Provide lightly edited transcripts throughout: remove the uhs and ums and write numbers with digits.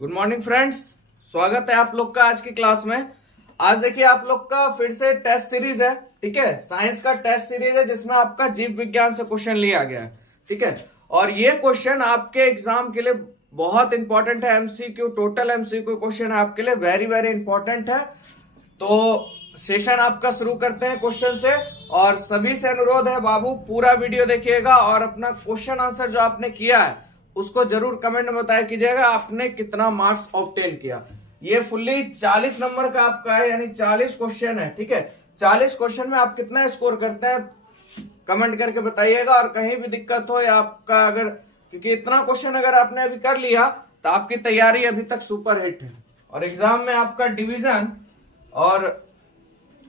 Good morning friends, स्वागत है आप लोग का आज की क्लास में। आज देखिए आप लोग का फिर से टेस्ट सीरीज है। ठीक है, साइंस का टेस्ट सीरीज है जिसमें आपका जीव विज्ञान से क्वेश्चन लिया गया है। ठीक है, और ये क्वेश्चन आपके एग्जाम के लिए बहुत इंपॉर्टेंट है। एमसीक्यू, टोटल एमसीक्यू क्वेश्चन है आपके लिए, वेरी वेरी इंपॉर्टेंट है। तो सेशन आपका शुरू करते हैं क्वेश्चन से, और सभी से अनुरोध है बाबू पूरा वीडियो देखिएगा और अपना क्वेश्चन आंसर जो आपने किया है उसको जरूर कमेंट में बताया कीजिएगा आपने कितना मार्क्स ऑब्टेन किया। ये फुल्ली 40 नंबर का आपका है, यानी 40 क्वेश्चन है। ठीक है, 40 क्वेश्चन में आप कितना स्कोर करते हैं कमेंट करके बताइएगा। और कहीं भी दिक्कत हो या आपका अगर, क्योंकि इतना क्वेश्चन अगर आपने अभी कर लिया तो आपकी तैयारी अभी तक सुपर हिट है, और एग्जाम में आपका डिवीजन और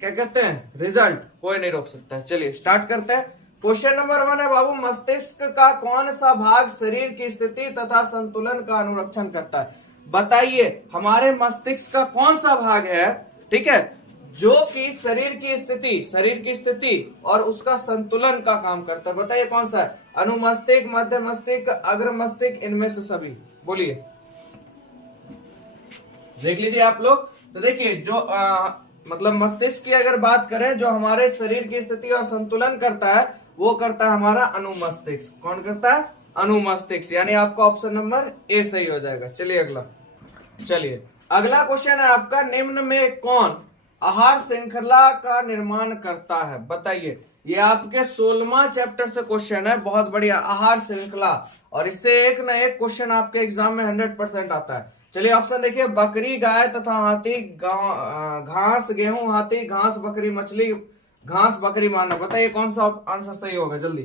क्या कहते हैं रिजल्ट कोई नहीं रोक सकता है। चलिए स्टार्ट करते हैं। क्वेश्चन नंबर 1 है बाबू, मस्तिष्क का कौन सा भाग शरीर की स्थिति तथा संतुलन का अनुरक्षण करता है? बताइए हमारे मस्तिष्क का कौन सा भाग है, ठीक है, जो कि शरीर की स्थिति और उसका संतुलन का काम करता है। बताइए कौन सा है? अनुमस्तिष्क, मध्य मस्तिष्क, अग्र मस्तिष्क, इनमें से सभी। बोलिए, देख लीजिए आप लोग। तो देखिए जो मतलब मस्तिष्क की अगर बात करें, जो हमारे शरीर की स्थिति और संतुलन करता है वो करता है हमारा अनुमस्तिष्क। कौन करता है? अनुमस्तिष्क, यानी आपका ऑप्शन नंबर ए सही हो जाएगा। चलिए अगला क्वेश्चन है आपका, निम्न में कौन आहार श्रृंखला का निर्माण करता है? बताइए। ये आपके 16वां चैप्टर से क्वेश्चन है, बहुत बढ़िया, आहार श्रृंखला। और इससे एक न एक क्वेश्चन आपके एग्जाम में 100% आता है। चलिए ऑप्शन देखिए, बकरी, गाय तथा हाथी, घास गेहूं हाथी, घास बकरी मछली, घास बकरी मानव। बताइए कौन सा आंसर सही होगा? जल्दी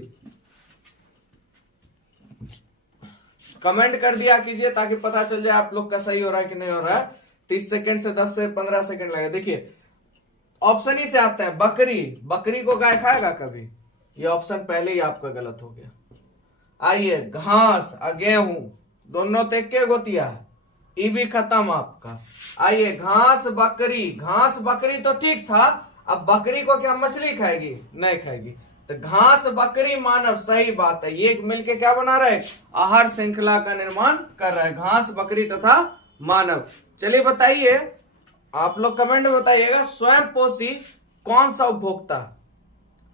कमेंट कर दिया कीजिए ताकि पता चल जाए आप लोग का सही हो रहा है कि नहीं हो रहा है। 30 सेकंड से 10 से 15 सेकंड लगेगा। देखिए ऑप्शन ही से आता है बकरी। बकरी को गाय खाएगा कभी? ये ऑप्शन पहले ही आपका गलत हो गया। आइए, घास गेहूं, दोनों तेके गोतिया है, ये भी खत्म आपका। आइए, घास बकरी तो ठीक था। अब बकरी को क्या मछली खाएगी? नहीं खाएगी। तो घास बकरी मानव, सही बात है। ये मिलके क्या बना रहा है? आहार श्रृंखला का निर्माण कर रहा है, घास बकरी तथा मानव। चलिए बताइए, आप लोग कमेंट में बताइएगा, स्वयं पोषी कौन सा उपभोक्ता?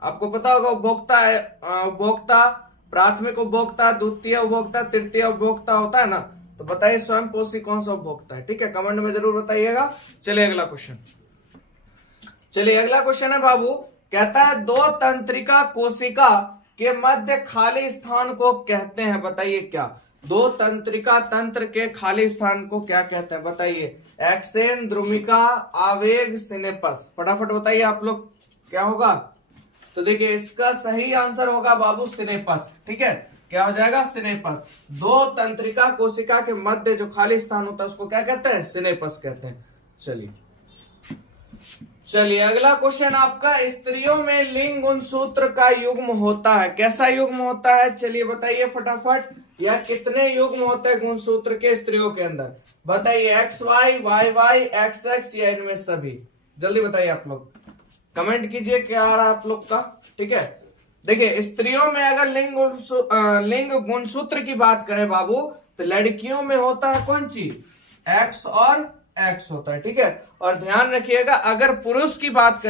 आपको पता होगा उपभोक्ता है, उपभोक्ता, प्राथमिक उपभोक्ता, द्वितीय उपभोक्ता, तृतीय उपभोक्ता होता है ना। तो बताइए स्वयं पोषी कौन सा उपभोक्ता है? ठीक है, कमेंट में जरूर बताइएगा। चलिए अगला क्वेश्चन है बाबू, कहता है दो तंत्रिका कोशिका के मध्य खाली स्थान को कहते हैं। बताइए क्या? दो तंत्रिका तंत्र के खाली स्थान को क्या कहते हैं? बताइए। एक्सेन, द्रुमिका, आवेग, सिनेपस। फटाफट बताइए आप लोग क्या होगा। तो देखिए इसका सही आंसर होगा बाबू सिनेपस। ठीक है, क्या हो जाएगा? सिनेपस। दो तंत्रिका कोशिका के मध्य जो खाली स्थान होता है उसको क्या कहते हैं? सिनेपस कहते हैं। चलिए अगला क्वेश्चन आपका, स्त्रियों में लिंग गुणसूत्र का युग्म होता है। कैसा युग्म होता है? चलिए बताइए फटाफट। या कितने युग्म होते हैं गुणसूत्र के स्त्रियों के अंदर? बताइए, XY, YY, XX या इनमें सभी? जल्दी बताइए आप लोग, कमेंट कीजिए क्या आ रहा है आप लोग का। ठीक है, देखिए स्त्रियों में अगर लिंग गुणसूत्र की बात करें बाबू, तो लड़कियों में होता है कौन चीज? X और X होता है। ठीक है, और ध्यान रखिएगा अगर पुरुष की बात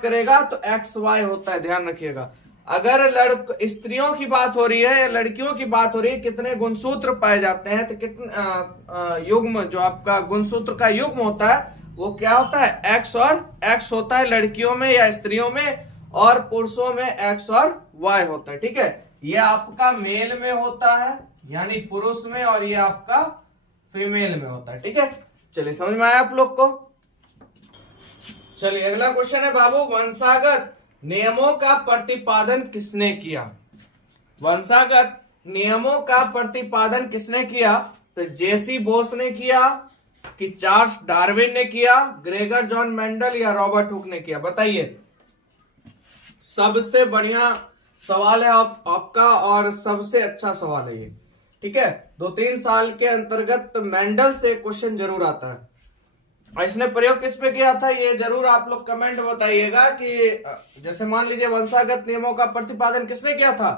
करेगा तो XY होता है। ध्यान रखिएगा, अगर स्त्रियों की बात हो रही है या लड़कियों की बात हो रही है, कितने गुणसूत्र पाए जाते हैं, तो कितने युग्म जो आपका गुणसूत्र का युग्म होता है वो क्या होता है? X और X होता है लड़कियों में या स्त्रियों में, और पुरुषों में X और Y होता है। ठीक है, ये आपका मेल में होता है यानी पुरुष में, और ये आपका फीमेल में होता है। ठीक है, चलिए समझ में आया आप लोग को। चलिए अगला क्वेश्चन है बाबू, वंशागत नियमों का प्रतिपादन किसने किया? वंशागत नियमों का प्रतिपादन किसने किया? तो जेसी बोस ने किया, कि चार्ल्स डार्विन ने किया, ग्रेगर जॉन मेंडल या रॉबर्ट हुक ने किया? बताइए। सबसे बढ़िया सवाल है आपका और सबसे अच्छा सवाल है ये। ठीक है, 2-3 साल के अंतर्गत मेंडल से क्वेश्चन जरूर आता है। और इसने प्रयोग किस पे किया था ये जरूर आप लोग कमेंट बताइएगा। कि जैसे मान लीजिए वंशागत नियमों का प्रतिपादन किसने किया था,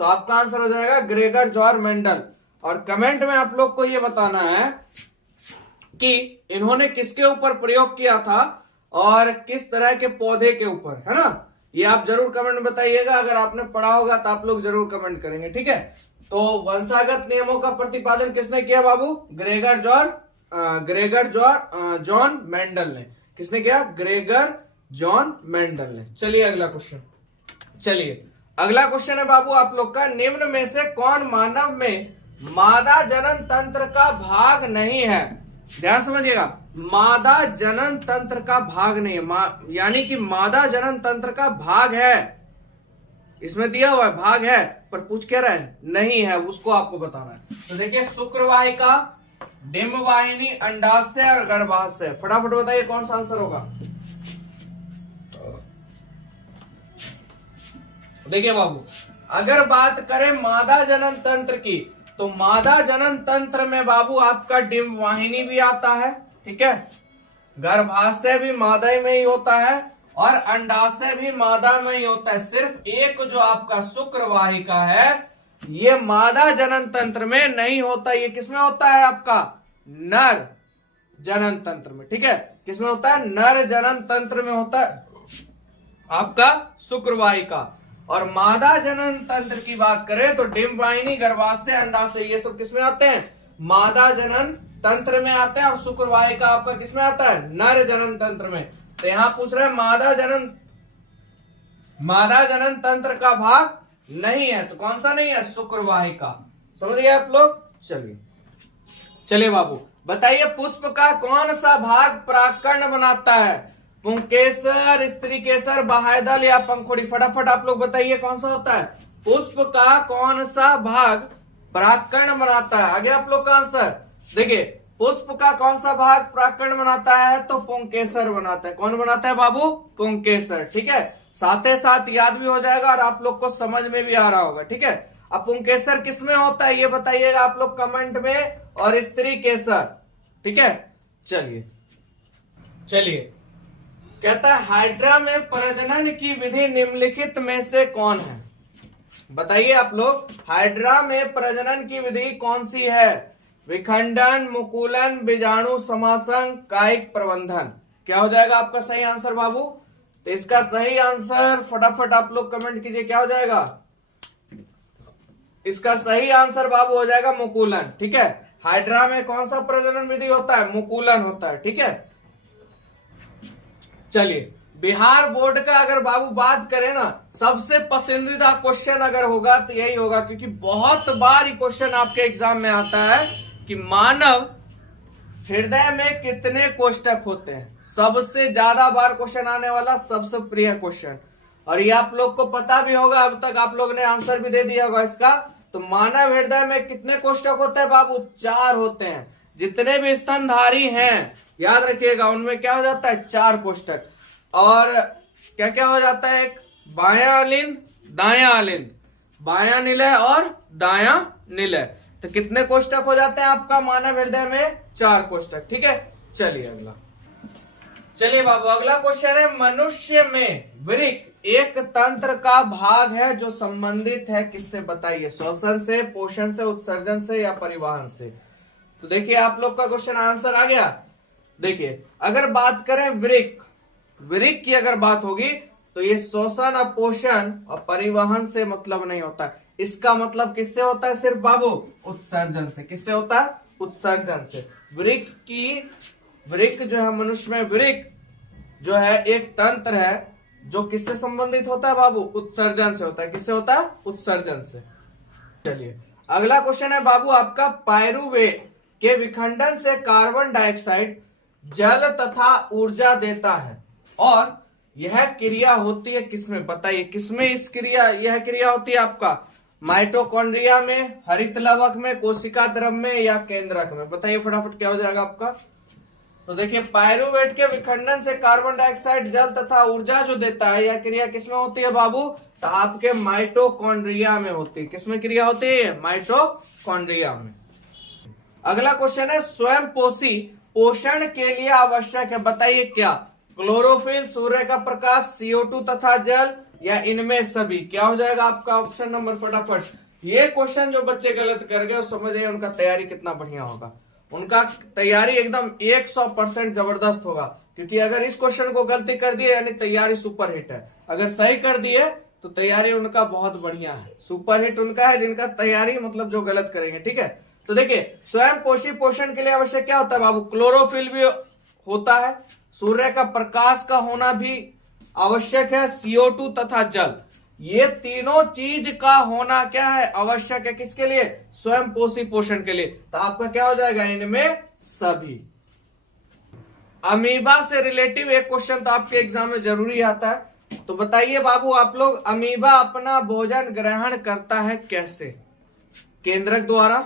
तो आपका आंसर हो जाएगा ग्रेगर जॉर्ज मेंडल। और कमेंट में आप लोग को ये बताना है कि इन्होंने किसके ऊपर प्रयोग किया था और किस तरह के पौधे के ऊपर, है ना। ये आप जरूर कमेंट में बताइएगा, अगर आपने पढ़ा होगा तो आप लोग जरूर कमेंट करेंगे, ठीक है। तो वंशागत नियमों का प्रतिपादन किसने किया बाबू? ग्रेगर जॉन मेंडल ने। किसने किया? ग्रेगर जॉन मेंडल ने। चलिए अगला क्वेश्चन है बाबू आप लोग का, निम्न में से कौन मानव में मादा जनन तंत्र का भाग नहीं है? ध्यान समझिएगा, मादा जनन तंत्र का भाग नहीं है, यानी कि मादा जनन तंत्र का भाग है, इसमें दिया हुआ है भाग है, पर पूछ क्या रहा है? नहीं है, उसको आपको बताना है। तो देखिए, शुक्रवाहिका, डिंब वाहिनी, अंडाशय और गर्भाशय। फटाफट बताइए कौन सा आंसर होगा। देखिए बाबू, अगर बात करें मादा जनन तंत्र की, तो मादा जनन तंत्र में बाबू आपका डिंब वाहिनी भी आता है, ठीक है, गर्भाशय भी मादा में ही होता है और अंडाशय भी मादा में ही होता है। सिर्फ एक जो आपका शुक्रवाहिका है ये मादा जनन तंत्र में नहीं होता, ये किसमें होता है? आपका नर जनन तंत्र में, ठीक है। किसमें होता है? नर जनन तंत्र में होता है आपका शुक्रवाहिका। और मादा जनन तंत्र की बात करें तो डिंब वाहिनी, गर्भाशय, अंडाशय, ये सब किसमें आते हैं? मादा जनन तंत्र में आते हैं। और शुक्रवाहिका आपका किसमें आता है? नर जनन तंत्र में। तो यहां पूछ रहे हैं मादा जनन तंत्र का भाग नहीं है, तो कौन सा नहीं है? शुक्रवाहिका। समझिए आप लोग। चलिए बाबू बताइए, पुष्प का कौन सा भाग परागकण बनाता है? पुंकेसर, स्त्रीकेसर, बाह्यदल या पंखुड़ी? फटाफट आप लोग बताइए कौन सा होता है? पुष्प का कौन सा भाग परागकण बनाता है? आगे आप लोग का आंसर देखिए, पुष्प का कौन सा भाग परागकण बनाता है? तो पुंकेसर बनाता है। कौन बनाता है बाबू? पुंकेसर, ठीक है। साथ ही साथ याद भी हो जाएगा और आप लोग को समझ में भी आ रहा होगा, ठीक है। अब पुंकेसर किसमें होता है ये बताइएगा आप लोग कमेंट में, और स्त्रीकेसर, ठीक है। चलिए कहता है, हाइड्रा में प्रजनन की विधि निम्नलिखित में से कौन है? बताइए आप लोग, हाइड्रा में प्रजनन की विधि कौन सी है? विखंडन, मुकुलन, बीजाणु समासन, कायिक प्रबंधन। क्या हो जाएगा आपका सही आंसर बाबू? तो इसका सही आंसर फटाफट आप लोग कमेंट कीजिए, क्या हो जाएगा? इसका सही आंसर बाबू हो जाएगा मुकुलन, ठीक है। हाइड्रा में कौन सा प्रजनन विधि होता है? मुकुलन होता है, ठीक है। चलिए, बिहार बोर्ड का अगर बाबू बात करें ना, सबसे पसंदीदा क्वेश्चन अगर होगा तो यही होगा, क्योंकि बहुत बार ये क्वेश्चन आपके एग्जाम में आता है कि मानव हृदय में कितने कोष्ठक होते हैं। सबसे ज्यादा बार क्वेश्चन आने वाला, सबसे प्रिय क्वेश्चन, और ये आप लोग को पता भी होगा, अब तक आप लोग ने आंसर भी दे दिया होगा इसका। तो मानव हृदय में कितने कोष्ठक होते हैं बाबू? 4 होते हैं। जितने भी स्तनधारी हैं याद रखिएगा, उनमें क्या हो जाता है? 4 कोष्ठक। और क्या क्या हो जाता है? एक बायां अलिंद, दायां अलिंद, बायां निलय और दायां निलय। तो कितने कोष्ठक हो जाते हैं आपका मानव हृदय में? 4 कोष्ठक, ठीक है। चलिए बाबू, अगला क्वेश्चन है, मनुष्य में वृक्क एक तंत्र का भाग है जो संबंधित है किससे? बताइए, श्वसन से, पोषण से, उत्सर्जन से या परिवहन से? तो देखिए आप लोग का क्वेश्चन आंसर आ गया। देखिए, अगर बात करें वृक्क की अगर बात होगी तो ये श्वसन और पोषण और परिवहन से मतलब नहीं होता। इसका मतलब किससे होता है? सिर्फ बाबू उत्सर्जन से। किससे होता है? उत्सर्जन से। वृक्क जो है, मनुष्य में वृक्क जो है एक तंत्र है जो किससे संबंधित होता है बाबू? उत्सर्जन से होता है। किससे होता है? उत्सर्जन से। चलिए अगला क्वेश्चन है बाबू आपका, पायरुवेट के विखंडन से कार्बन डाइऑक्साइड जल तथा ऊर्जा देता है, और यह क्रिया होती है किसमें? बताइए, किसमें यह क्रिया होती है आपका? माइटोकॉन्ड्रिया में, हरित लवक में, कोशिका द्रव में या केंद्रक में? बताइए फटाफट क्या हो जाएगा आपका? तो देखिए, पायरुवेट के विखंडन से कार्बन डाइऑक्साइड जल तथा ऊर्जा जो देता है, यह क्रिया किसमें होती है बाबू? तो आपके माइटोकॉन्ड्रिया में होती है। किसमें क्रिया होती है? माइटोकॉन्ड्रिया में। अगला क्वेश्चन है, स्वयं पोषी पोषण के लिए आवश्यक है, बताइए क्या? क्लोरोफिल, सूर्य का प्रकाश, CO2 तथा जल, या इनमें सभी? क्या हो जाएगा आपका ऑप्शन नंबर फटाफट? ये क्वेश्चन जो बच्चे गलत कर गए, समझ जाइए उनका तैयारी कितना बढ़िया होगा। उनका तैयारी एकदम 100% जबरदस्त होगा, क्योंकि अगर इस क्वेश्चन को गलती कर दिए यानी तैयारी सुपर हिट है, अगर सही कर दिए तो तैयारी उनका बहुत बढ़िया है। सुपर हिट उनका है जिनका तैयारी मतलब जो गलत करेंगे। ठीक है, तो देखिए स्वयं पोषी पोषण के लिए आवश्यक क्या होता है बाबू? क्लोरोफिल भी होता है, सूर्य का प्रकाश का होना भी आवश्यक है, CO2 तथा जल, ये तीनों चीज का होना क्या है? आवश्यक है। किसके लिए? स्वयं पोषी पोषण के लिए। तो आपका क्या हो जाएगा? इनमें सभी। अमीबा से रिलेटिव एक क्वेश्चन तो आपके एग्जाम में जरूरी आता है, तो बताइए बाबू आप लोग, अमीबा अपना भोजन ग्रहण करता है कैसे? केंद्रक द्वारा,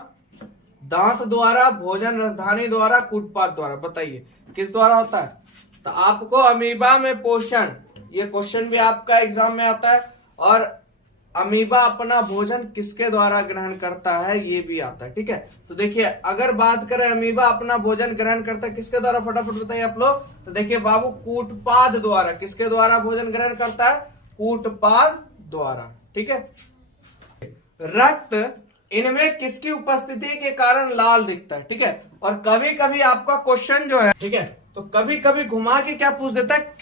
दांत द्वारा, भोजन रसधानी द्वारा, कूटपाद द्वारा, बताइए किस द्वारा होता है? तो आपको अमीबा में पोषण, ये क्वेश्चन भी आपका एग्जाम में आता है, और अमीबा अपना भोजन किसके द्वारा ग्रहण करता है ये भी आता है। ठीक है, तो देखिए अगर बात करें अमीबा अपना भोजन ग्रहण करता है किसके द्वारा, फटाफट बताइए आप लोग। तो देखिए बाबू कूटपाद द्वारा। किसके द्वारा भोजन ग्रहण करता है? कूटपाद द्वारा। ठीक है, रक्त इनमें किसकी उपस्थिति के कारण लाल दिखता है? ठीक है, और कभी कभी आपका क्वेश्चन जो है, ठीक है, तो कभी कभी घुमा के क्या पूछ देता है,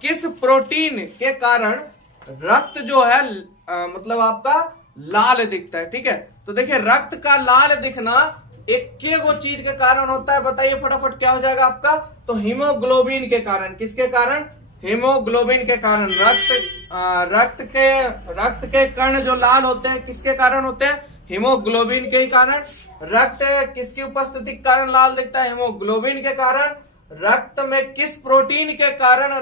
किस प्रोटीन के कारण रक्त जो है मतलब आपका लाल दिखता है? ठीक है, तो देखिए रक्त का लाल दिखना एक वो चीज के कारण होता है, बताइए फटाफट क्या हो जाएगा आपका? तो हीमोग्लोबिन के कारण। किसके कारण? हीमोग्लोबिन के कारण। रक्त के कण जो लाल होते हैं किसके कारण होते हैं? हीमोग्लोबिन के ही कारण। रक्त किसकी उपस्थिति के कारण लाल दिखता है? हीमोग्लोबिन के कारण। रक्त में किस प्रोटीन के कारण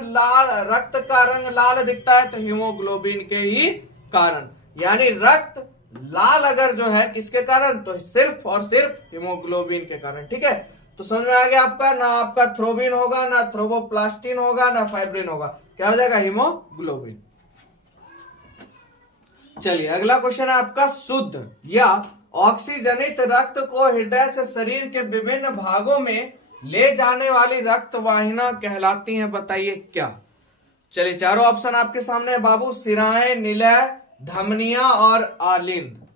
रक्त का रंग लाल दिखता है? तो हीमोग्लोबिन के ही कारण। यानी रक्त लाल अगर जो है किसके कारण? तो सिर्फ और सिर्फ हीमोग्लोबिन के कारण। ठीक है, तो समझ में आ गया आपका? ना आपका थ्रोबिन होगा, ना थ्रोबोप्लास्टिन होगा, ना फाइब्रिन होगा, क्या हो जाएगा? हीमोग्लोबिन। चलिए अगला क्वेश्चन है आपका, शुद्ध या ऑक्सीजनित रक्त को हृदय से शरीर के विभिन्न भागों में ले जाने वाली रक्त वाहिना कहलाती हैं, बताइए क्या? चलिए चारों ऑप्शन आपके सामने है बाबू, सिराएं, निलय, धमनियां और आलिंद।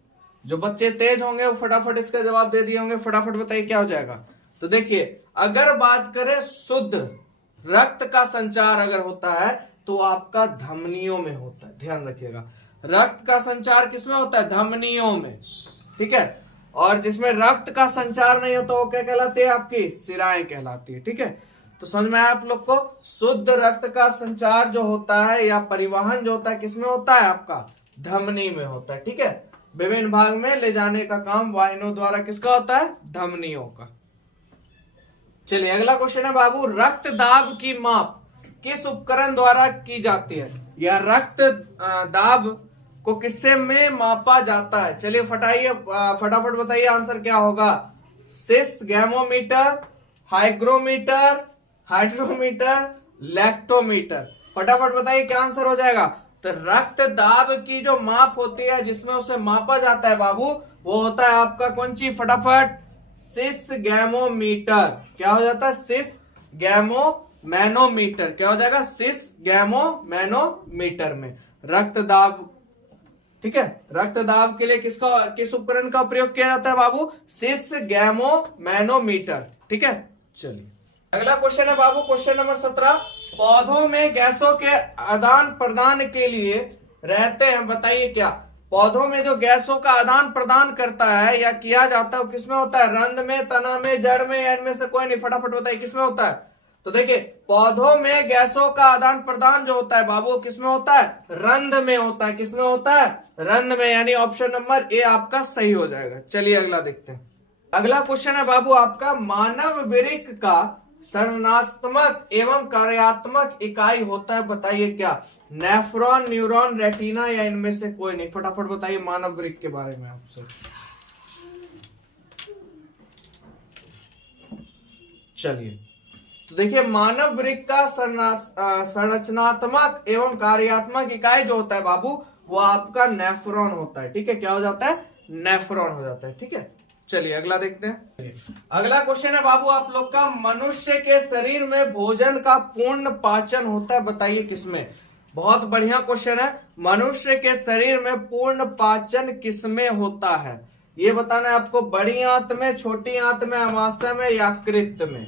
जो बच्चे तेज होंगे वो फटाफट इसका जवाब दे दिए होंगे, फटाफट बताइए क्या हो जाएगा? तो देखिए अगर बात करें शुद्ध रक्त का संचार अगर होता है तो आपका धमनियों में होता है, ध्यान रखिएगा। रक्त का संचार किसमें होता है? धमनियों में। ठीक है, और जिसमें रक्त का संचार नहीं होता वो क्या कहलाती है? आपकी सिराएं कहलाती है। ठीक है, तो समझ में आया आप लोग को? शुद्ध रक्त का संचार जो होता है या परिवहन जो होता है किसमें होता है? आपका धमनी में होता है। ठीक है, विभिन्न भाग में ले जाने का काम वाहिनों द्वारा किसका होता है? धमनियों का। चलिए अगला क्वेश्चन है बाबू, रक्त दाब की माप किस उपकरण द्वारा की जाती है? या रक्त दाब को किससे में मापा जाता है? चलिए फटाफट बताइए आंसर क्या होगा? सिसगैमोमीटर, हाइग्रोमीटर, हाइड्रोमीटर, लैक्टोमीटर। फटाफट बताइए क्या आंसर हो जाएगा? तो रक्त दाब की जो माप होती है जिसमें उसे मापा जाता है बाबू, वो होता है आपका कौन सी? फटाफट सिसगैमोमीटर। क्या हो जाता है? सिसगैमोमैनोमीटर। क्या हो जाएगा? सिसगैमोमैनोमीटर में रक्त दाब। ठीक है, रक्त दाब के लिए किस उपकरण का प्रयोग किया जाता है बाबू? सिसगैमोमैनोमीटर। ठीक है, चलिए अगला क्वेश्चन है बाबू, क्वेश्चन नंबर 17, पौधों में गैसों के आदान प्रदान के लिए रहते हैं, बताइए क्या? पौधों में जो गैसों का आदान प्रदान करता है या किया जाता है वो किसमें होता है? रंध्र में, तना में, जड़ में, या इनमें से कोई नहीं? फटाफट बताइए किसमें होता है? तो देखिए पौधों में गैसों का आदान प्रदान जो होता है बाबू किसमें होता है? रंध्र में होता है। किसमें होता है? रंध्र में, यानी ऑप्शन नंबर ए आपका सही हो जाएगा। चलिए अगला देखते हैं। अगला क्वेश्चन है बाबू आपका, मानव वृक्क का संरचनात्मक एवं कार्यात्मक इकाई होता है, बताइए क्या? नेफ्रॉन, न्यूरॉन, रेटिना, या इनमें से कोई नहीं? फटाफट बताइए मानव वृक्क के बारे में आपसे। चलिए तो देखिए मानव वृक्क का संरचनात्मक एवं कार्यात्मक इकाई जो होता है बाबू वो आपका नेफ्रॉन होता है। ठीक है, क्या हो जाता है? नेफ्रॉन हो जाता है। ठीक है, चलिए अगला देखते हैं। अगला क्वेश्चन है बाबू आप लोग का, मनुष्य के शरीर में भोजन का पूर्ण पाचन होता है, बताइए किसमें? बहुत बढ़िया क्वेश्चन है। मनुष्य के शरीर में पूर्ण पाचन किसमें होता है? ये बताना है आपको, बड़ी आंत में, छोटी आंत में, अमाशय में या कृत्य में?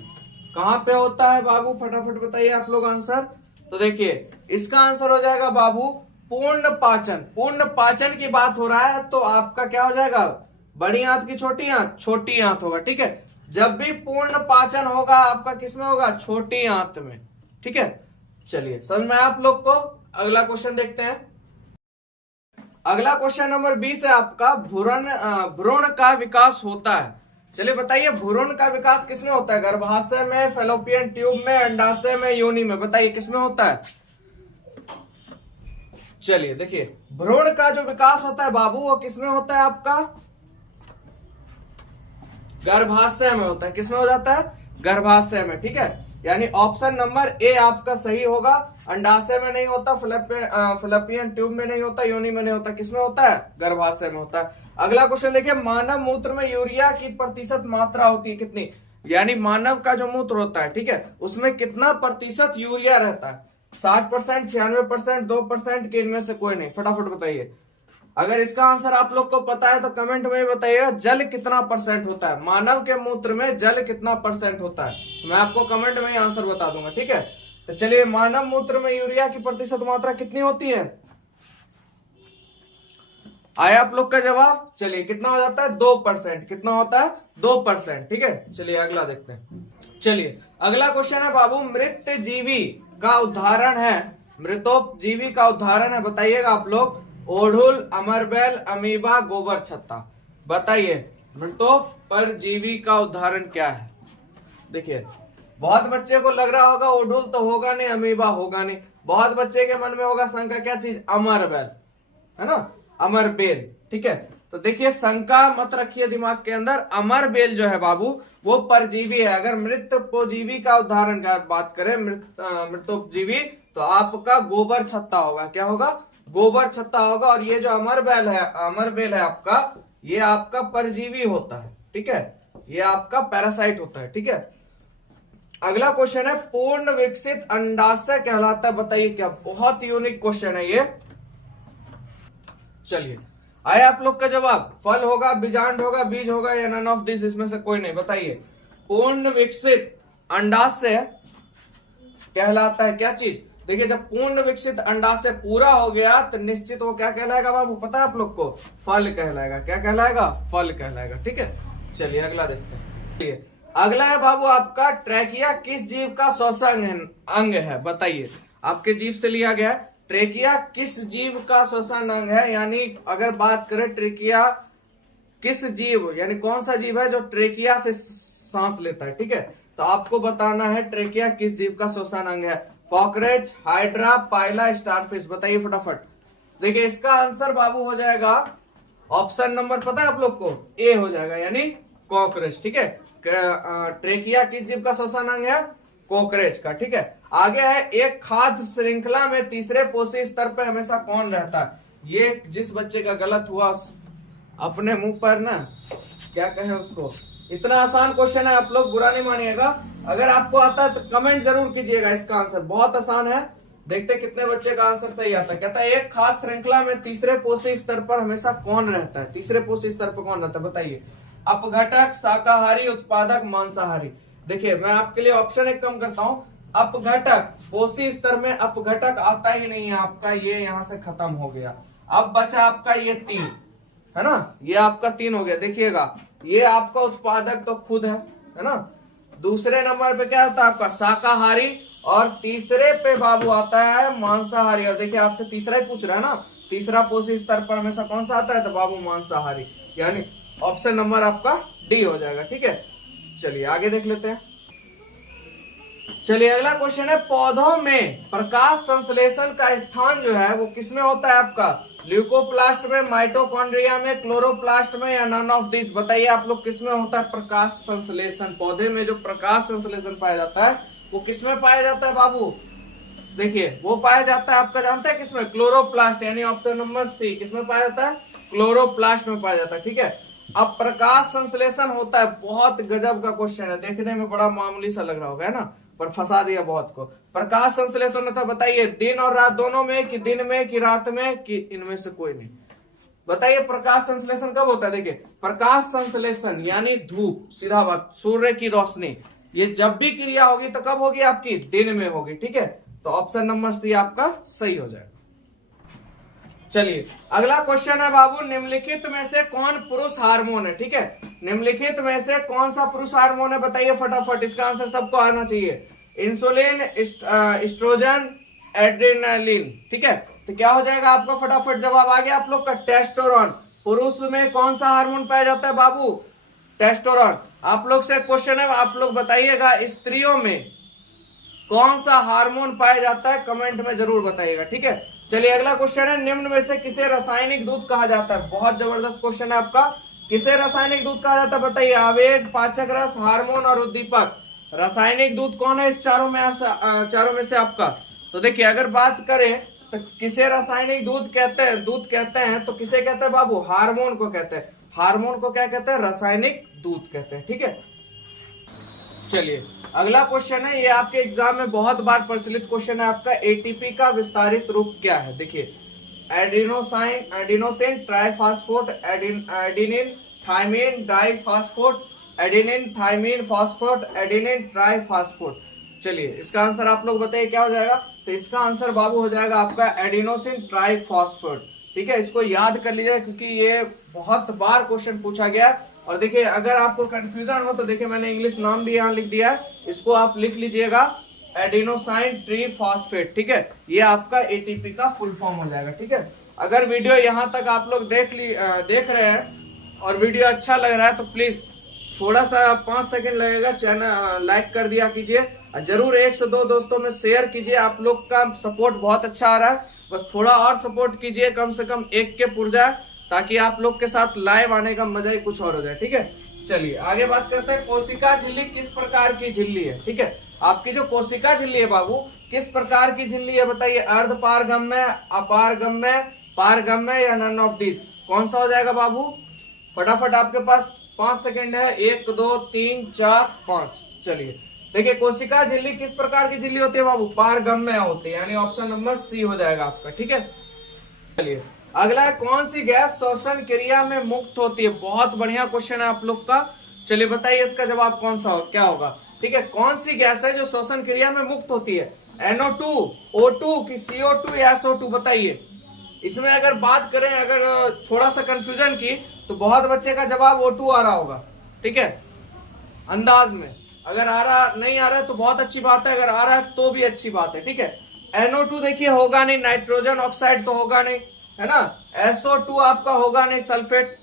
कहां पे होता है बाबू? फटाफट बताइए आप लोग आंसर। तो देखिए इसका आंसर हो जाएगा बाबू पूर्ण पाचन। पूर्ण पाचन की बात हो रहा है तो आपका क्या हो जाएगा? बड़ी आंत की छोटी आंत? छोटी आंत होगा, ठीक है। जब भी पूर्ण पाचन होगा आपका किसमें होगा? छोटी आंत में, ठीक है। चलिए समझ में आप लोग को। अगला क्वेश्चन देखते हैं। अगला क्वेश्चन नंबर 20 है आपका, भ्रूण का विकास होता है। चलिए बताइए भ्रूण का विकास किसमें होता है? गर्भाशय में, फैलोपियन ट्यूब में, अंडाशय में, योनि में? बताइए किसमें होता है? चलिए देखिए भ्रूण का जो विकास होता है बाबू वो किसमें होता है आपका? गर्भाशय में होता है। किसमें हो जाता है? गर्भाशय में, ठीक है। यानी ऑप्शन नंबर ए आपका सही होगा। अंडाशय में नहीं होता, फैलोपियन ट्यूब में नहीं होता, योनि में नहीं होता। किसमें होता है? गर्भाशय में होता है। अगला क्वेश्चन देखिए, मानव मूत्र में यूरिया की प्रतिशत मात्रा होती है कितनी? यानी मानव का जो मूत्र होता है, ठीक है, उसमें कितना प्रतिशत यूरिया रहता है? 60%, 96%, 2% के इनमें से कोई नहीं? फटाफट बताइए। अगर इसका आंसर आप लोग को पता है तो कमेंट में बताइएगा। जल कितना परसेंट होता है? मानव के मूत्र में जल कितना परसेंट होता है? मैं आपको कमेंट में ही आंसर बता दूंगा, ठीक है। तो चलिए मानव मूत्र में यूरिया की प्रतिशत मात्रा कितनी होती है? आया आप लोग का जवाब? चलिए कितना हो जाता है? 2%। कितना होता है? 2%, ठीक है। चलिए अगला देखते हैं। चलिए अगला क्वेश्चन है बाबू, मृत जीवी का उदाहरण है, मृतोपजीवी का उदाहरण है, बताइएगा आप लोग। ओढ़ुल, अमरबेल, अमीबा, गोबर छत्ता। बताइए मृतोपजीवी का उदाहरण क्या है? देखिए बहुत बच्चे को लग रहा होगा ओढ़ुल तो होगा नहीं, अमीबा होगा नहीं। बहुत बच्चे के मन में होगा शंका, क्या चीज? अमरबेल, है ना, अमरबेल, ठीक है। तो देखिए शंका मत रखिए दिमाग के अंदर। अमरबेल जो है बाबू वो परजीवी है। अगर मृतोपजीवी का उदाहरण का बात करें, मृतोपजीवी, तो आपका गोबर छत्ता होगा। क्या होगा? गोबर छत्ता होगा। और ये जो अमरबेल है आपका, ये आपका परजीवी होता है, ठीक है। ये आपका पैरासाइट होता है, ठीक है। अगला क्वेश्चन है, पूर्ण विकसित अंडाशय कहलाता है, बताइए क्या? बहुत यूनिक क्वेश्चन है ये। चलिए आया आप लोग का जवाब? फल होगा, बीजांड होगा, बीज होगा या नन ऑफ दिस? इसमें से कोई नहीं? बताइए पूर्ण विकसित अंडाशय कहलाता है क्या चीज? देखिए जब पूर्ण विकसित अंडाशय पूरा हो गया तो निश्चित वो क्या कहलाएगा बाबू? पता है आप लोग को? फल कहलाएगा। क्या कहलाएगा? फल कहलाएगा, ठीक है। चलिए अगला देखते हैं। चलिए अगला है बाबू आपका, ट्रैकिया किस जीव का श्वसन अंग है? बताइए। आपके जीव से लिया गया है। ट्रेकिया किस जीव का श्वसन अंग है? यानी अगर बात करें ट्रेकिया किस जीव, यानी कौन सा जीव है जो ट्रेकिया से सांस लेता है, ठीक है। तो आपको बताना है ट्रेकिया किस जीव का श्वसन अंग है। कॉकरोच, हाइड्रा, पाइला, स्टारफिश? बताइए फटाफट। देखिए इसका आंसर बाबू हो जाएगा ऑप्शन नंबर, पता है आप लोग को? ए हो जाएगा, यानी कॉकरोच, ठीक है। ट्रेकिया किस जीव का श्वसन अंग है? कॉकरोच का, ठीक है। आगे है, एक खाद्य श्रृंखला में तीसरे पोषी स्तर पर हमेशा कौन रहता है? ये जिस बच्चे का गलत हुआ अपने मुंह पर ना क्या कहें उसको, इतना आसान क्वेश्चन है, आप लोग बुरा नहीं मानिएगा। अगर आपको आता है तो कमेंट जरूर कीजिएगा। इसका आंसर बहुत आसान है। देखते कितने बच्चे का आंसर सही आता है। कहता है एक खाद्य श्रृंखला में तीसरे पोषी स्तर पर हमेशा कौन रहता है? तीसरे पोषी स्तर पर कौन रहता है? बताइए। अपघटक, शाकाहारी, उत्पादक, मांसाहारी? देखिए मैं आपके लिए ऑप्शन एक कम करता हूं। अपघटक, पोषी स्तर में अपघटक आता ही नहीं है आपका, ये यहां से खत्म हो गया। अब बचा आपका ये 3, है ना, ये आपका 3 हो गया। देखिएगा ये आपका उत्पादक तो खुद है ना। दूसरे नंबर पे क्या आता है आपका? शाकाहारी। और तीसरे पे बाबू आता है मांसाहारी। और देखिए आपसे तीसरा ही पूछ रहा है ना, तीसरा पोषी स्तर पर हमेशा कौन सा आता है? तो बाबू मांसाहारी, यानी ऑप्शन नंबर आपका डी हो जाएगा, ठीक है। चलिए आगे देख लेते हैं। चलिए अगला क्वेश्चन है, पौधों में प्रकाश संश्लेषण का स्थान जो है वो किसमें होता है आपका? ल्यूकोप्लास्ट में, माइटोकॉन्ड्रिया में, क्लोरोप्लास्ट में या नन ऑफ दिस? बताइए आप लोग किसमें होता है प्रकाश संश्लेषण? पौधे में जो प्रकाश संश्लेषण पाया जाता है वो किसमें पाया जाता है बाबू? देखिए वो पाया जाता है आपका, जानते हैं किसमें? क्लोरोप्लास्ट, यानी ऑप्शन नंबर सी। किसमें पाया जाता है? क्लोरोप्लास्ट में पाया जाता है, ठीक है। अब प्रकाश संश्लेषण होता है, बहुत गजब का क्वेश्चन है, देखने में बड़ा मामूली सा लग रहा होगा, है ना। पर फंसा दिया बहुत को। प्रकाश संश्लेषण होता है, बताइए दिन और रात दोनों में, कि दिन में, कि रात में, कि इनमें से कोई नहीं। बताइए प्रकाश संश्लेषण कब होता है? देखिए प्रकाश संश्लेषण यानी धूप, सीधा बात, सूर्य की रोशनी, ये जब भी क्रिया होगी तो कब होगी? आपकी दिन में होगी। ठीक है, तो ऑप्शन नंबर सी आपका सही हो जाएगा। चलिए अगला क्वेश्चन है बाबू, निम्नलिखित में से कौन पुरुष हार्मोन है? ठीक है, निम्नलिखित में से कौन सा पुरुष हार्मोन है? बताइए फटाफट, इसका आंसर सबको आना चाहिए। Insulin, estrogen, adrenaline. ठीक है, तो क्या हो जाएगा आपका? फटाफट जवाब आ गया आप लोग का, टेस्टोस्टेरोन। पुरुष में कौन सा हार्मोन पाया जाता है बाबू? टेस्टोस्टेरोन। आप लोग से क्वेश्चन है, आप लोग बताइएगा स्त्रियों में कौन सा हार्मोन पाया जाता है? कमेंट में जरूर बताइएगा। ठीक है, चलिए अगला क्वेश्चन है, निम्न में से किसे रासायनिक दूध कहा जाता है? बहुत जबरदस्त क्वेश्चन है आपका, किसे रासायनिक दूध कहा जाता है? बताइए, आवेग, पाचक रस, हार्मोन और उद्दीपक। रासायनिक दूध कौन है इस चारों में से आपका? तो देखिए अगर बात करें तो किसे रासायनिक दूध कहते हैं तो किसे कहते हैं बाबू? हार्मोन को कहते हैं। हार्मोन को क्या कहते हैं? रासायनिक दूध कहते हैं। ठीक है, चलिए अगला क्वेश्चन है, ये आपके एग्जाम में बहुत बार प्रचलित क्वेश्चन है आपका, एटीपी का विस्तारित रूप क्या है? देखिए adenosine triphosphate, adenine thymine diphosphate, adenine thymine phosphate, adenine triphosphate. चलिए इसका आंसर आप लोग बताइए क्या हो जाएगा? तो इसका आंसर बाबू हो जाएगा आपका एडिनोसिन ट्राइफॉस्फेट। ठीक है, इसको याद कर लीजिए क्योंकि ये बहुत बार क्वेश्चन पूछा गया। और देखिए अगर आपको कंफ्यूजन हो तो देखिए मैंने इंग्लिश नाम भी यहाँ लिख दिया है, इसको आप लिख लीजिएगा, एडिनोसाइन ट्रीफॉस्फेट। ठीक है, ये आपका एटीपी का फुल फॉर्म हो जाएगा। ठीक है, अगर वीडियो यहाँ तक आप लोग देख रहे हैं और वीडियो अच्छा लग रहा है तो प्लीज थोड़ा सा 5 सेकंड लगेगा, चैनल लाइक कर दिया कीजिए, जरूर 1 से 2 दोस्तों में शेयर कीजिए। आप लोग का सपोर्ट बहुत अच्छा आ रहा है, बस थोड़ा और सपोर्ट कीजिए, कम से कम 1 के पुर जाए, ताकि आप लोग के साथ लाइव आने का मजा ही कुछ और हो जाए। ठीक है, चलिए आगे बात करते हैं, कोशिका झिल्ली किस प्रकार की झिल्ली है? ठीक है, आपकी जो कोशिका झिल्ली है बाबू किस प्रकार की झिल्ली है? बताइए, अर्ध पारगम्य, अपारगम्य, पारगम्य या नन ऑफ दिस? कौन सा हो जाएगा बाबू? फटाफट आपके पास 5 सेकंड है, 1 2 3 4 5। चलिए देखिए कोशिका झिल्ली किस प्रकार की झिल्ली होती है बाबू? पारगम्य होती है, यानी ऑप्शन नंबर सी हो जाएगा आपका। ठीक है, चलिए अगला है, कौन सी गैस श्वसन क्रिया में मुक्त होती है? बहुत बढ़िया क्वेश्चन है आप लोग का। चलिए बताइए इसका जवाब कौन सा क्या होगा? ठीक है, कौन सी गैस है जो श्वसन क्रिया में मुक्त होती है? NO2, O2 की CO2 या SO2? बताइए। इसमें अगर बात करें, अगर थोड़ा सा कंफ्यूजन की तो बहुत बच्चे का जवाब O2 आ रहा होगा। ठीक है, अंदाज में अगर नहीं आ रहा है तो बहुत अच्छी बात है, अगर आ रहा है तो भी अच्छी बात है। ठीक है, NO2 देखिए होगा नहीं, नाइट्रोजन ऑक्साइड तो होगा नहीं, है ना। SO2 आपका होगा नहीं, सल्फेट,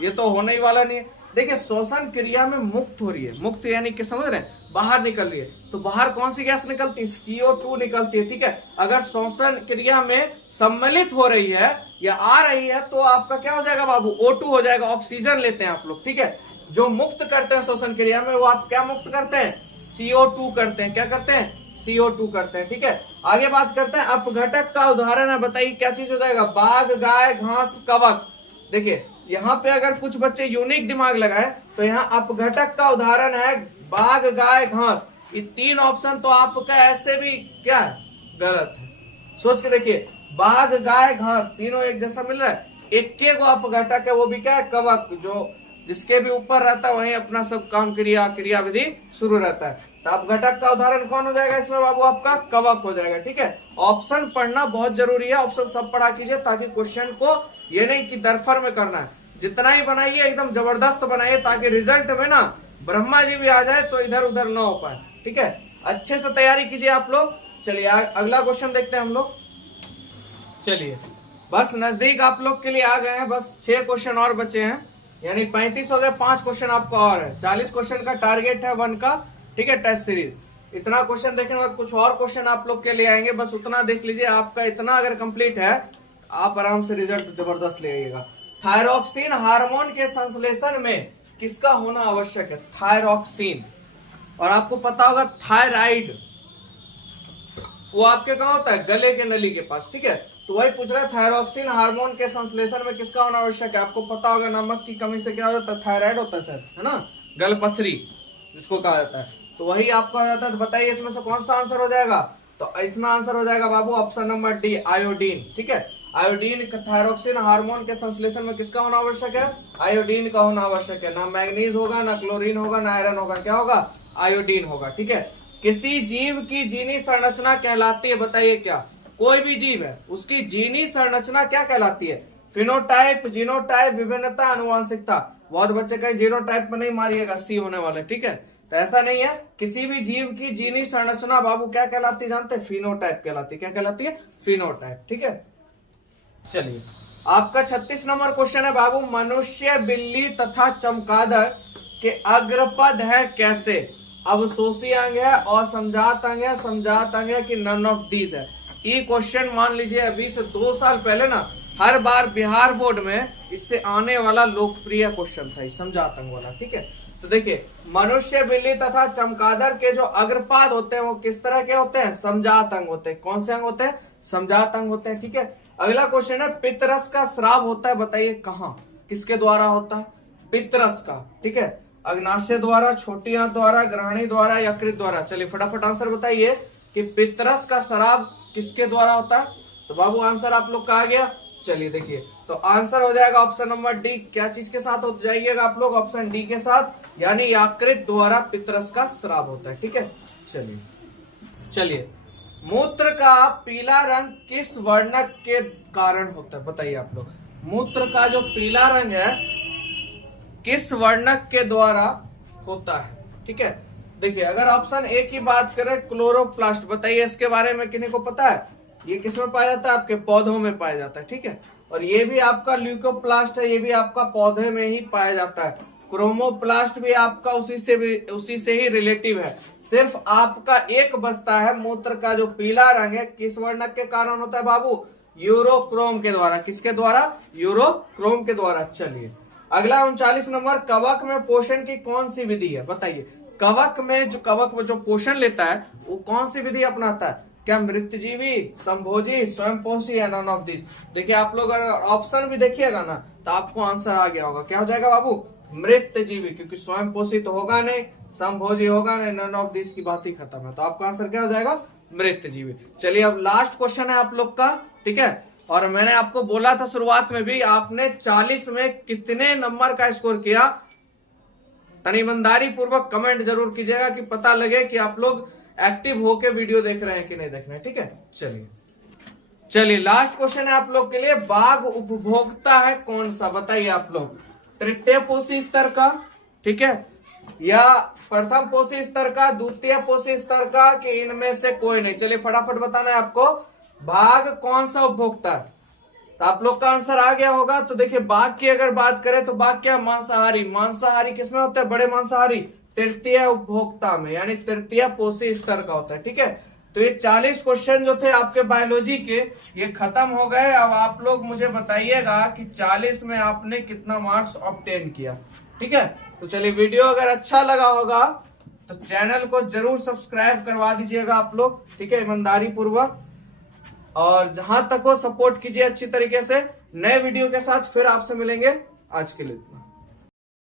ये तो होने ही वाला नहीं है। देखिए श्वसन क्रिया में मुक्त हो रही है, मुक्त यानी कि समझ रहे हैं, बाहर निकल रही है, तो बाहर कौन सी गैस निकलती है? CO2 निकलती है। ठीक है, अगर श्वसन क्रिया में सम्मिलित हो रही है या आ रही है तो आपका क्या हो जाएगा बाबू? O2 हो जाएगा, ऑक्सीजन लेते हैं आप लोग। ठीक है, जो मुक्त करते हैं श्वसन क्रिया में वो आप क्या मुक्त करते हैं? CO2 करते हैं। क्या करते हैं? CO2 करते हैं। ठीक है, आगे बात करते हैं, अपघटक का उदाहरण है, बताइए क्या चीज हो जाएगा? बाघ, गाय, घास, कवक। देखिए यहाँ पे अगर कुछ बच्चे यूनिक दिमाग लगाए तो यहाँ अपघटक का उदाहरण है बाघ, गाय, घास। ये 3 ऑप्शन तो आपका ऐसे भी क्या है? गलत है। सोच के देखिए, बाघ, गाय, घास तीनों एक जैसा मिल रहा है, एक को अपघटक है, वो भी क्या है? कवक, जो जिसके भी ऊपर रहता है वहीं अपना सब काम क्रिया विधि शुरू रहता है। तो अपघटक का उदाहरण कौन हो जाएगा इसमें बाबू? आपका कवक हो जाएगा। ठीक है, ऑप्शन पढ़ना बहुत जरूरी है, ऑप्शन सब पढ़ा कीजिए, ताकि क्वेश्चन को ये नहीं कि दरफर में करना है, जितना ही बनाइए एकदम जबरदस्त बनाइए, ताकि रिजल्ट में ना ब्रह्मा जी भी आ जाए तो इधर उधर ना हो पाए। ठीक है, अच्छे से तैयारी कीजिए आप लोग। चलिए अगला क्वेश्चन देखते हैं हम लोग। चलिए बस नजदीक आप लोग के लिए आ गए हैं, बस 6 क्वेश्चन और बचे हैं, यानी 35 हो गए, 5 क्वेश्चन आपका और है। 40 क्वेश्चन का टारगेट है 1 का। ठीक है, टेस्ट सीरीज। इतना क्वेश्चन देखने के बाद कुछ और क्वेश्चन आप लोग के लिए आएंगे, बस उतना देख लीजिए। आपका इतना अगर कंप्लीट है आप आराम से रिजल्ट जबरदस्त ले आइएगा। थायरॉक्सिन हार्मोन के संश्लेषण में किसका होना आवश्यक है? थायरॉक्सिन। और आपको पता होगा थायराइड, वो आपके कहाँ होता है? गले के नली के पास। ठीक है, तो वही पूछ रहा है, थायरॉक्सिन हार्मोन के संश्लेषण में किसका होना आवश्यक है? आपको पता होगा नमक की कमी से क्या हो जाता है? थायराइड होता है सर, है ना, गलपथरी जिसको कहा जाता है। तो वही आपका हो जाता है। तो बताइए इसमें से कौन सा आंसर हो जाएगा? तो इसमें आंसर हो जाएगा बाबू ऑप्शन नंबर डी, आयोडीन। ठीक है, आयोडीन थायरोक्सिन हार्मोन के संश्लेषण में किसका होना आवश्यक है? आयोडीन का होना आवश्यक है। ना मैग्नीज होगा, ना क्लोरीन होगा, ना आयरन होगा, क्या होगा? आयोडीन होगा। ठीक है, किसी जीव की जीनी संरचना कहलाती है, बताइए क्या? कोई भी जीव है उसकी जीनी संरचना क्या कहलाती है? फिनोटाइप, जीनोटाइप, विभिन्नता, आनुवंशिकता। बहुत बच्चे कहीं जीनोटाइप में नहीं मारिएगा, सी होने वाले। ठीक है, तो ऐसा नहीं है। किसी भी जीव की जीनी संरचना बाबू क्या कहलाती है जानते हैं? फिनोटाइप कहलाती है। क्या कहलाती है? फिनोटाइप। ठीक है, चलिए आपका 36 नंबर क्वेश्चन है बाबू, मनुष्य, बिल्ली तथा चमगादड़ के अग्रपद है कैसे? अवशोषी अंग है, असमजात अंग है, समजात अंग है कि नन ऑफ दीज है? ये क्वेश्चन मान लीजिए अभी से 2 साल पहले ना हर बार बिहार बोर्ड में इससे आने वाला लोकप्रिय क्वेश्चन था, समजात अंग वाला। ठीक है, तो देखिए मनुष्य, बिल्ली तथा चमगादड़ के जो अग्रपाद होते हैं वो किस तरह के होते हैं? समजात अंग होते हैं। कौन से अंग होते हैं? समजात अंग होते हैं। ठीक है, अगला क्वेश्चन है, पित्तरस का स्राव होता है, बताइए कहाँ, किसके द्वारा होता है? पित्तरस का। ठीक है, अग्नाशय द्वारा, छोटी आंत द्वारा, ग्रहणी द्वारा, यकृत द्वारा। चलिए फटाफट आंसर बताइए कि पित्तरस का स्राव किसके द्वारा होता है? तो बाबू आंसर आप लोग का आ गया। चलिए देखिए, तो आंसर हो जाएगा ऑप्शन नंबर डी। क्या चीज के साथ हो जाइएगा आप लोग? ऑप्शन डी के साथ, यानी यकृत द्वारा पित्तरस का स्राव होता है। ठीक है, चलिए मूत्र का पीला रंग किस वर्णक के कारण होता है? बताइए आप लोग, मूत्र का जो पीला रंग है किस वर्णक के द्वारा होता है? ठीक है, देखिए अगर ऑप्शन ए की बात करें, क्लोरोप्लास्ट, बताइए इसके बारे में किन्हीं को पता है? ये किसमें पाया जाता है? आपके पौधों में पाया जाता है। ठीक है, और ये भी आपका ल्यूकोप्लास्ट है, ये भी आपका पौधे में ही पाया जाता है। क्रोमोप्लास्ट भी आपका उसी से ही रिलेटिव है। सिर्फ आपका एक बचता है, मूत्र का जो पीला रंग है किस वर्णक के कारण होता है बाबू? यूरोक्रोम के द्वारा। किसके द्वारा? यूरोक्रोम के द्वारा। चलिए अगला 39 नंबर, कवक में पोषण की कौन सी विधि है? बताइए कवक में जो पोषण लेता है वो कौन सी विधि अपनाता है? क्या मृतजीवी, संभोजी, स्वयंपोषी या नन ऑफ दिस? देखिए आप लोग अगर ऑप्शन भी देखिएगा ना तो आपको आंसर आ गया होगा। क्या हो जाएगा बाबू? मृतजीवी, क्योंकि स्वयंपोषी तो होगा नहीं, संभोजी होगा नहीं, नन ऑफ दिस की बात ही खत्म है। तो आपका आंसर क्या हो जाएगा? मृतजीवी। चलिए अब लास्ट क्वेश्चन है आप लोग का। ठीक है, और मैंने आपको बोला था शुरुआत में भी, आपने 40 में कितने नंबर का स्कोर किया? तनी ईमानदारी पूर्वक कमेंट जरूर कीजिएगा कि पता लगे कि आप लोग एक्टिव होके वीडियो देख रहे हैं कि नहीं देख रहे हैं। ठीक है, चलिए लास्ट क्वेश्चन है आप लोग के लिए, बाघ उपभोक्ता है कौन सा? बताइए आप लोग, तृतीय पोषी स्तर का, ठीक है, या प्रथम पोषी स्तर का, द्वितीय पोषी स्तर का, कि इनमें से कोई नहीं? चलिए फटाफट बताना है आपको, बाघ कौन सा उपभोक्ता है? तो आप लोग का आंसर आ गया होगा। तो देखिए बाघ की अगर बात करें तो बाघ क्या? मांसाहारी। मांसाहारी किसमें होता है? बड़े मांसाहारी तृतीय उपभोक्ता में, यानी तृतीय पोषी स्तर का होता है। ठीक है, तो ये 40 क्वेश्चन जो थे आपके बायोलॉजी के ये खत्म हो गए। अब आप लोग मुझे बताइएगा कि 40 में आपने कितना मार्क्स ऑब्टेन किया। ठीक है, तो चलिए वीडियो अगर अच्छा लगा होगा तो चैनल को जरूर सब्सक्राइब करवा दीजिएगा आप लोग। ठीक है, ईमानदारी पूर्वक, और जहां तक हो सपोर्ट कीजिए अच्छी तरीके से। नए वीडियो के साथ फिर आपसे मिलेंगे। आज के लिए इतना।